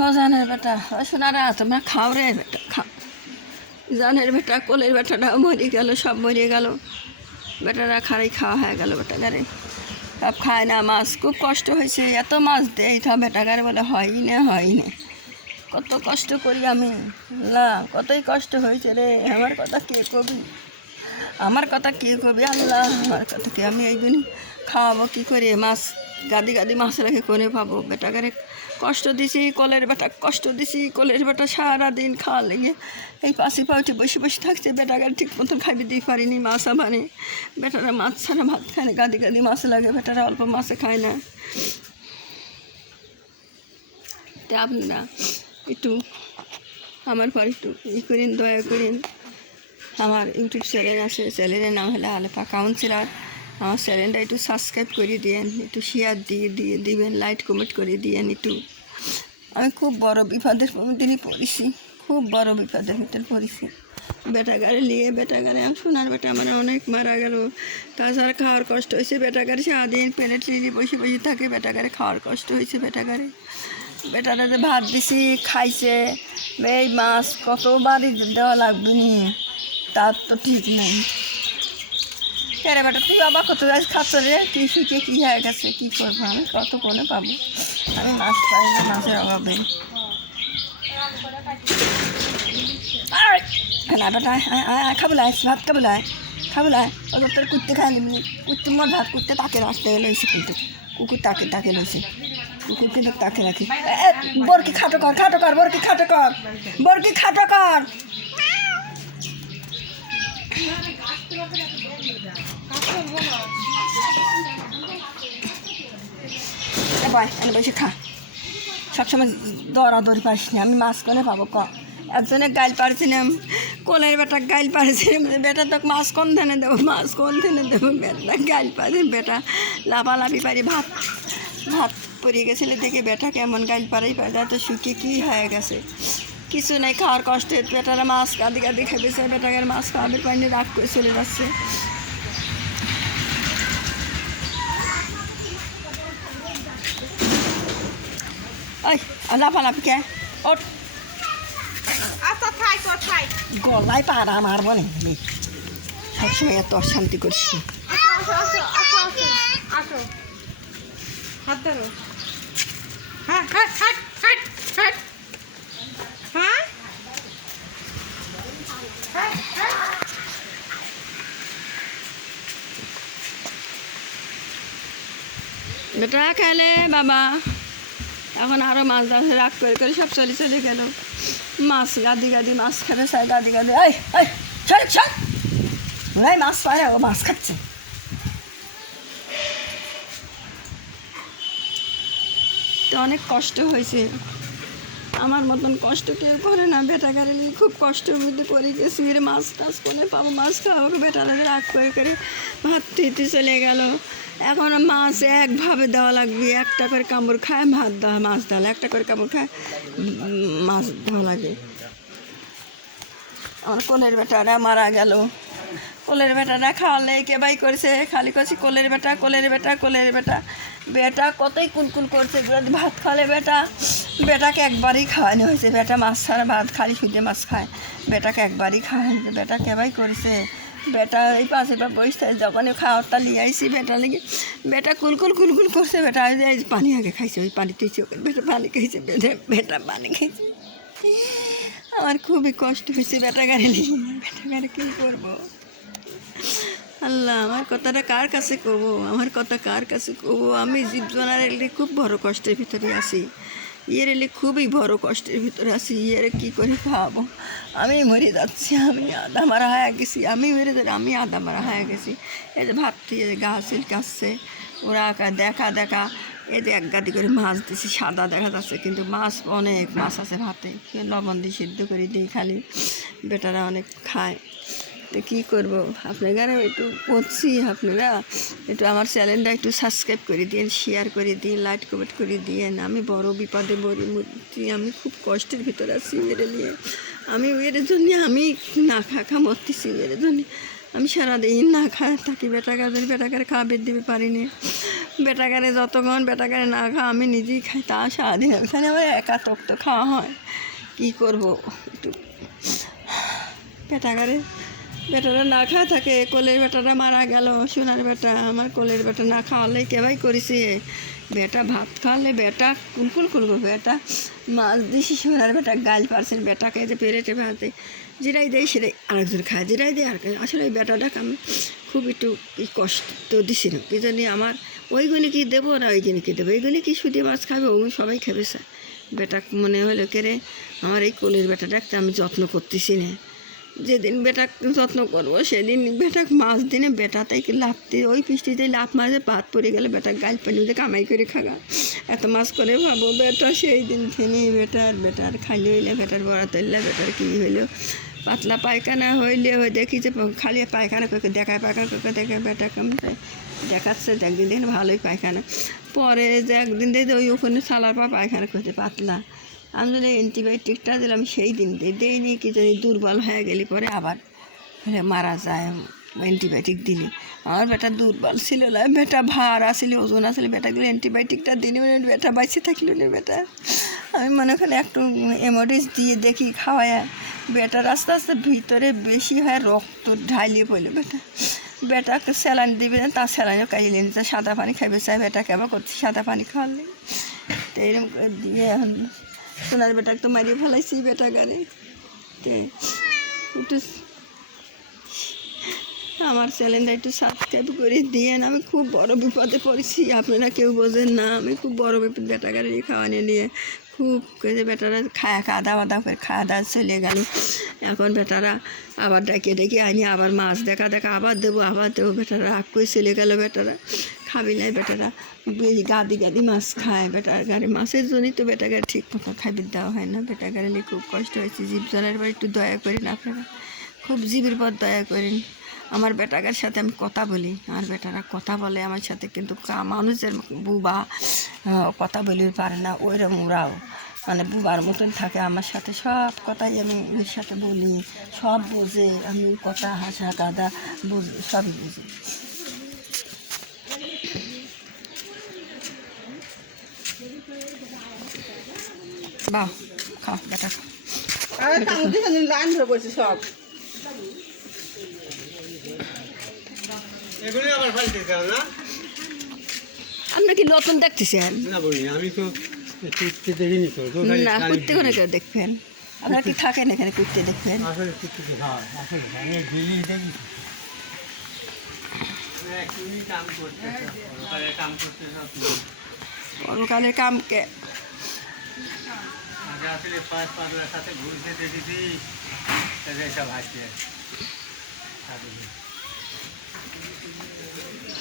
ও জানের বেটা, ও শোনারা তোমরা খাও রে বেটা, খাও। জানের বেটা, কোলের বেটাটাও মরে গেল, সব মরে গেল। বেটারা খারাই খাওয়া হয়ে গেল বেটাগারে, সব খায় না মাছ। খুব কষ্ট হয়েছে, এত মাছ দেয় সব বেটাগারে বলে হয়ই না, হয়ই না। কত কষ্ট করি আমি, না কতই কষ্ট হয়েছে রে। আমার কথা কে কবি, আমার কথা কে কবি আল্লাহ, আমার কথা কে। আমি এই দিন খাওয়াবো কী করে? মাছ গাদি গাদি মাছ রেখে কোনে পাবো? বেটাগারে কষ্ট দিছি, কলের বেটা কষ্ট দিছি। কলের বেটা সারাদিন খাওয়া লেগে এই পাশে পাউটি বসে বসে থাকছে। বেটাগারে ঠিক মতো খাইবে দিতে পারিনি মাছ আবানে। বেটারা মাছ ছাড়া ভাত খায় না, গাদি গাদি মাছ লাগে। বেটারা অল্প মাছে খায় না। তা আপনারা একটু আমার পর একটু করিন, দয়া করিন। আমার ইউটিউব চ্যানেল আছে, চ্যানেলের নাম হলো আলেপা কাউন্সিলর। আমার চ্যানেলটা একটু সাবস্ক্রাইব করে দিয়েন, একটু শেয়ার দিয়ে দিবেন, লাইক কমেন্ট করে দিয়েন একটু। আমি খুব বড় বিপদের দিনই পড়েছি, খুব বড় বিপদের ভিতরে পড়েছি। বেটাগারে নিয়ে বেটাগারে সোনার বেটা আমার অনেক মারা গেল। তাছাড়া খাওয়ার কষ্ট হয়েছে। বেটাগারে সারাদিন প্লেট নিয়ে বসে বসে থাকে। বেটাগারে খাওয়ার কষ্ট হয়েছে। বেটাগারে বেটারাতে ভাত দিছি, খাইছে। এই মাছ কতবারই দেওয়া লাগবে নি, তার তো ঠিক নেই। হ্যাঁ বেটা, তুই আবার কত গাছ খাচ্ছ রে? তুই শিখে কী হয়ে গেছে? কী করবো আমি, কত কোনে পাবো? আমি মাছ পাই না, মাছের অভাবে। না বেটা, খাবো লাই ভাত, খাবো লাই, খাবো লাই। ওদের তোর কুত্তে খাই নিবি, কুত্তে মর ভাত, কুত্তে তাকে রাখতে লইছে। কিন্তু কুকুর তাকে লইছে, কুকুর কিন্তু তাকে রাখি। বরকি খাটো কর, খাটো কর, বরকি খাটো কর, বরকি খাটো কর। এনে বসে খা, সবসময় দৌড়াদৌড়ি পারিস না। আমি মাছ কোনে পাবো ক? একজনে গাইল পারছিলাম, কোলের বেটা গাইল পারছিলাম। বেটা তো মাছ কোন ধানে দেবো, মাছ কোন ধানে দেবো? বেটা গাইল পারে, বেটা লাফালাফি পারি। ভাত পড়ে গেছিলো দেখে বেটা কেমন গাইল পারেই পারে। তো শুকিয়ে কী হয়ে গেছে, কিছু নেই, খাওয়ার কষ্টে বেটারা মাছ গাদি গাদি খেয়েছে। বেটাকে মাছ খাওয়াবে পানি রাগ করে চলে যাচ্ছে। ওই লাফালাফি কে ওঠ, গলায় পাড়া মারব না। সবসময় এত অশান্তি করছি। বেটা খেলে বাবা, এখন আরও মাছ ধরে রাগ করে সব চলে গেল। মাছ গাদি গাদি মাছ খাবে, সাই গাদি গাদি। ওরাই মাছ পায়, ও মাছ খাচ্ছে। তো অনেক কষ্ট হয়েছে, আমার মতন কষ্ট কেউ করে না। বেটাগারে খুব কষ্টের মধ্যে পড়ে গেছি। মাছ টাছ করে পাবো, মাছ খাওয়াবো। বেটারা রাগ করে ভাত দিতে চলে গেল। এখন মাছ একভাবে দেওয়া লাগবে, একটা করে কামড় খায় ভাত দেওয়া, মাছ দেওয়া একটা করে কামড় খায় মাছ দেওয়া লাগে। আমার কোলের বেটারা মারা গেল। কোলের বেটারা খাওয়ালে কেবাই করেছে, খালি করছি কোলের বেটা, কোলের বেটা, কোলের বেটা। বেটা কতই কুলকুল করছে। ভাত খাওয়ালে বেটাকে একবারই খাওয়ানো হয়েছে। বেটা মাছ ছাড়া ভাত, খালি শুধু মাছ খায়। বেটাকে একবারই খাওয়ানো, বেটা কেবাই করেছে। বেটা এই পাশে বা বসে যখন খাওয়ারটা নিয়ে আইসি বেটা লেগে, বেটা কুলকুল করছে। বেটা এই পানি আগে খাইছে, ওই পানিতেই চোখের বেটা পানি খাইছে। বেটা পানি খাইছে। আমার খুবই কষ্ট হয়েছে বেটাগারে নিয়ে। বেটাগারে কী করবো আল্লাহ, আমার কথাটা কার কাছে কব, আমার কথা কার কাছে কব? আমি জীবজনার এলে খুব বড় কষ্টের ভিতরে আছি। এলে খুবই বড় কষ্টের ভিতরে আছি। কী করে খাওয়াবো? আমি মরে যাচ্ছি, আমি আধা মারা হয়ে গেছি। আমি আধা মারা হয়ে গেছি। এই যে ভাত দিয়ে গা কাটছে, ওরা দেখা এই যে এক গাদি করে মাছ দিছি, সাদা দেখা যাচ্ছে কিন্তু মাছ অনেক মাছ আছে ভাতে। লবণ দিয়ে সিদ্ধ করে দিই, খালি বেটারা অনেক খায়। তো কী করবো? আপনারা একটু করছি, আপনারা একটু আমার চ্যানেলটা একটু সাবস্ক্রাইব করে দিন, শেয়ার করে দিন, লাইক কমেন্ট করে দিন। আমি বড় বিপদে আমি খুব কষ্টের ভিতরে আছি। নিয়ে আমি জন্য আমি না খা মরতেছি। জন্য আমি সারাদিন না খায় থাকি। বেটাকে খাওয়াবে দিতে পারিনি। বেটাকারে যতক্ষণ বেটাকারে না খাওয়া আমি নিজেই খাই, তা সারাদিন এখানে আমার একা তো খাওয়া হয়, কী করবো একটু। বেটাকারে বেটারা না খাওয়া থাকে, কোলের বেটাটা মারা গেল, সোনার বেটা আমার কোলের বেটা না খাওয়ালে কেবাই করেছে। বেটা ভাত খাওয়ালে বেটা কুলকুল করবো, বেটা মাছ দিছি, সোনার বেটা গাল পারছেন, বেটাকে যে পেরেটে ভাতে যেটাই দেয় সেটাই আরেকজন খায়, যেটাই দেয় আর আসলে ওই বেটাটাকে আমি খুব একটু কষ্ট দিছিল, কি জানি আমার ওইগুলি কি দেবো না ওইগুলি কি দেবো, এইগুলি কি শুধু মাছ খাবে, ওই সবাই খাবে স্যার। বেটা মনে হলো কেরে আমার এই কোলের বেটাটাকে আমি যত্ন করতেছি না, যেদিন বেটা যত্ন করবো সেদিন বেটা মাছ দিনে বেটা তাই লাফতে ওই পৃষ্টিতে লাফ মাঝে পাত পড়ে গেলে বেটা গাল পানিতে কামাই করে খাগা, এত মাছ করে ভাবো বেটা সেই দিন থেমে বেটার খালি হইলে বেটার বড়া তৈলে বেটার কী হইলো পাতলা পায়খানা হইলে দেখি যে খালি পায়খানা করে দেখায়, পায়খানা করে দেখায়, বেটা কেমন দেখাচ্ছে একদিন দেখেন ভালোই পায়খানা, পরে যে একদিন দেখে ওই ওখানে সালার পা পায়খানা করতে পাতলা, আমি যদি অ্যান্টিবায়োটিকটা দিলাম সেই দিন দিইনি, কি জানি দুর্বল হয়ে গেলে পরে আবার মারা যায় অ্যান্টিবায়োটিক দিলে। আমার বেটা দুর্বল ছিল না, বেটা ভার আসলে ওজন আসলে বেটাগুলো অ্যান্টিবায়োটিকটা দিলে বেটা বাইসে থাকলো না বেটা, আমি মনে করি একটু এমোডিস দিয়ে দেখি খাওয়ায়, বেটার আস্তে আস্তে ভিতরে বেশি হয় রক্ত ঢাইলিয়ে পড়লো বেটাকে স্যালাইন দিবে না, তার স্যালাইনও খাইলে নিতে, সাদা পানি খাইবে চাই, বেটা কেবা করছি সাদা পানি খাওয়ালে, তো এরকম করে দিয়ে এখন সোনার বেটাকে তো মারিয়ে ফেলাইছি বেটা গাড়ি, তো একটু আমার চ্যানেলটা একটু সাবস্ক্রাইব করে দিয়েন, আমি খুব বড় বিপদে পড়েছি, আপনারা কেউ বোঝেন না, আমি খুব বড় বিপদ বেটা গাড়ি খাওয়ানো নিয়ে খুব বেটারা খাওয়া দাওয়া করে খাওয়া দাওয়া চলে গেল, এখন বেটারা আবার ডেকে আনি আবার মাছ দেখা আবার দেবো বেটারা রাগ করে চলে গেল, বেটারা খাবি নাই, বেটারা গাদি মাছ খায়, বেটার গাড়ি মাছের জন্যই তো বেটা গাড়ি ঠিক মতো খাইতে দেওয়া হয় না, বেটা গাড়ি নিয়ে খুব কষ্ট হয়েছে, জীবজনের এবার একটু দয়া করেন আপনারা, খুব জীবের পর দয়া করেন। আমার বেটাগার সাথে আমি কথা বলি, আমার বেটারা কথা বলে আমার সাথে, কিন্তু মানুষের বুবা কথা বলে পারে না, ওইরকম ওরাও মানে বুবার মতন থাকে আমার সাথে, সব কথাই আমি ওর সাথে বলি, সব বোঝে, আমি ওই কথা হাসা কাদা বুঝি, সবই বুঝি। বাহ খাও বেটা সব আপনার কি নতুন দেখতেছেন না, কুত্তে করে কেউ দেখবেন, আপনার কি থাকেন এখানে কুত্তে দেখবেন, পরকালের কামকে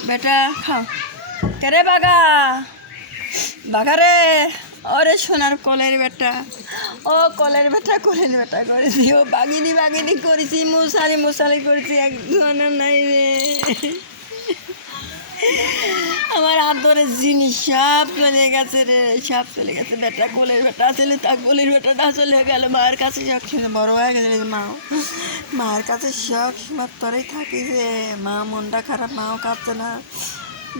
বেটা খাও কেরে বাঘা রে, ওরে সোনার কলের বেটা, ও কলের বেটা করে দিও, বাগিনি করেছি, মশালি করেছি, এক ধরনের নাই রে, আমার আদরের জিনিস সব চলে গেছে রে, সব চলে গেছে, বেটা কোলের বেটা আসলে তা কোলের বেটাটা চলে গেল, মায়ের কাছে সব সময় বড় হয়ে গেছে, মায়ের কাছে সব সময় তরেই থাকি যে মা মনটা খারাপ, মাও কাঁদছে না,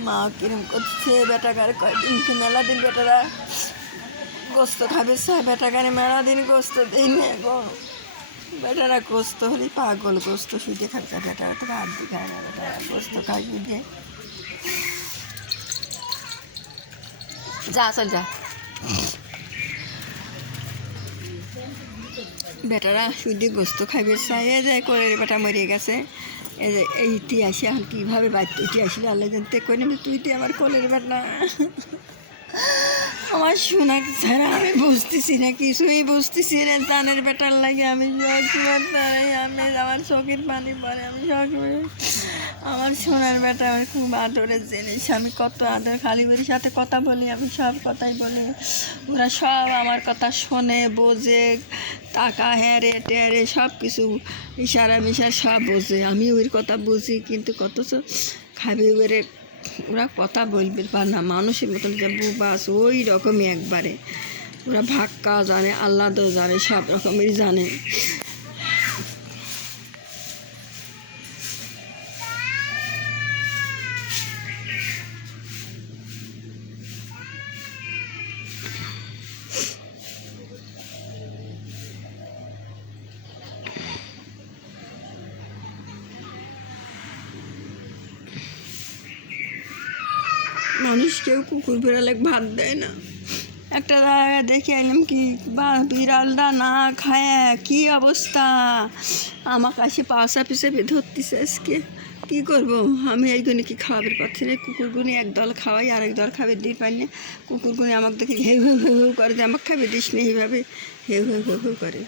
মা কিরম করছে, বেটাকারে কয়েকদিন মেলা দিন বেটারা গোস্ত খাবে চায়, বেটাকারে মেলা দিন গোস্ত দিই নে গো, বেটারা গোস্ত হলে পাগল, গোস্ত শুধু খাচ্ছে, বেটারা তো হাত দিয়ে খায় না, বেটারা গোস্ত খাই শুধু, যা চল যা, বেটারা শুধু গোস্ত খাইবে চাই, এই যে করে বেটা মরিয়ে গেছে, এই যে এই ইতিহাসে এখন কীভাবে বাড়তে ইতিহাসে আল্লাহ জানতে করে নেবে, তুই তো আমার কোলের বেটা, আমার শোনা ছাড়া আমি বুঝতেছি না, কিছুই বুঝতেছি না, জানের বেটার লাগে আমি আমি আমার চোখের পানি পরে, আমি আমার সোনার বেটা আমার খুব আদরের জিনিস, আমি কত আদর, খালি ওর সাথে কথা বলি, আমি সব কথাই বলি, ওরা সব আমার কথা শোনে বোঝে, টাকা হ্যারে টেরে সব কিছু ইশারা মিশার সব বোঝে, আমি ওর কথা বুঝি, কিন্তু কত খাবি ওরে ওরা কথা বলবে পার না, মানুষের মতন যে বুবাস ওই রকমই একবারে, ওরা ভাক্কা জানে, আল্লাহও জানে, সব রকমেরই জানে। মানুষ কেউ কুকুর বিড়ালে ভাত দেয় না। একটা জায়গায় দেখে এলাম কি বা বিড়ালটা না খায় কি অবস্থা, আমার কাছে পাশা পিছাপে ধরতেছে আজকে। কী করবো আমি এইগুলো কি খাওয়াবের পাচ্ছি না, কুকুরগুনি একদল খাওয়াই আরেক দল খাবে দিই পাই না। কুকুরগুনি আমাকে দেখে হেউ হেউ হেউ হেউ করে যে আমাকে খাবে দিস না, এইভাবে হেউ হেউ হেউ হেউ করে।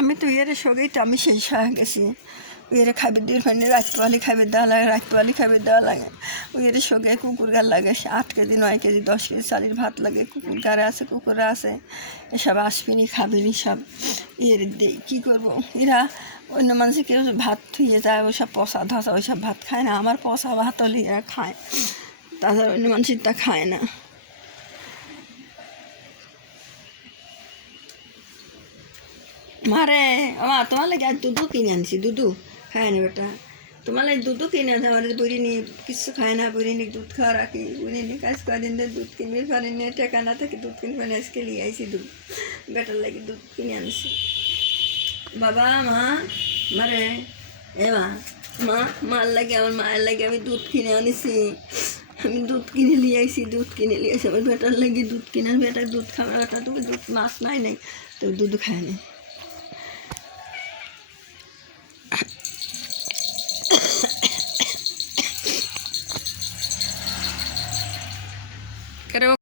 আমি তো এর সঙ্গেই তো আমি শেষ হয়ে গেছি। এর খাবার দিয়ে মানে রাতপালি খাবার দেওয়া লাগে, রাতপালি খাবার দেওয়া লাগে। এর সঙ্গে কুকুর গার লাগে 8 কেজি 9 কেজি 10 কেজি চালের ভাত লাগে। কুকুর গারে আছে, কুকুরে আছে, এসব আসবিনি খাবিনি সব এর দিই। কী করবো, এরা অন্য মানুষের কেউ ভাত থুয়ে যায়, ওইসব পচা ধসা ওইসব ভাত খায় না। আমার পচা ভাত হলে এরা খায়, তাছাড়া অন্য মানুষের তা খায় না। মারে মা তোমার লাগে আর দুধও কিনে আনছি, দুধু খায় না বেটা। তোমার লাগে দুধও কিনে আনছে, আমাদের বুড়িনি কিছু খায় না, বুড়িনি দুধ খাওয়া রাখি, বুড়িনি কাজ কদিন ধরে দুধ কিনবে পারি না, টাকা না থেকে দুধ কিনবে না। আজকে নিয়ে আইসি দুধ, বেটার লাগে দুধ কিনে আনছি। বাবা মা মারে এ মা মা মার লাগে, আমার মায়ের লাগে আমি দুধ কিনে আনিছি। আমি দুধ কিনে নিয়ে আইসি, দুধ কিনে নিয়ে আসি। আমার বেটার লাগে দুধ কিনে, বেটার দুধ খাওয়া, বেটা তুমি দুধ মাছ নাই নাই তো দুধ খায় না।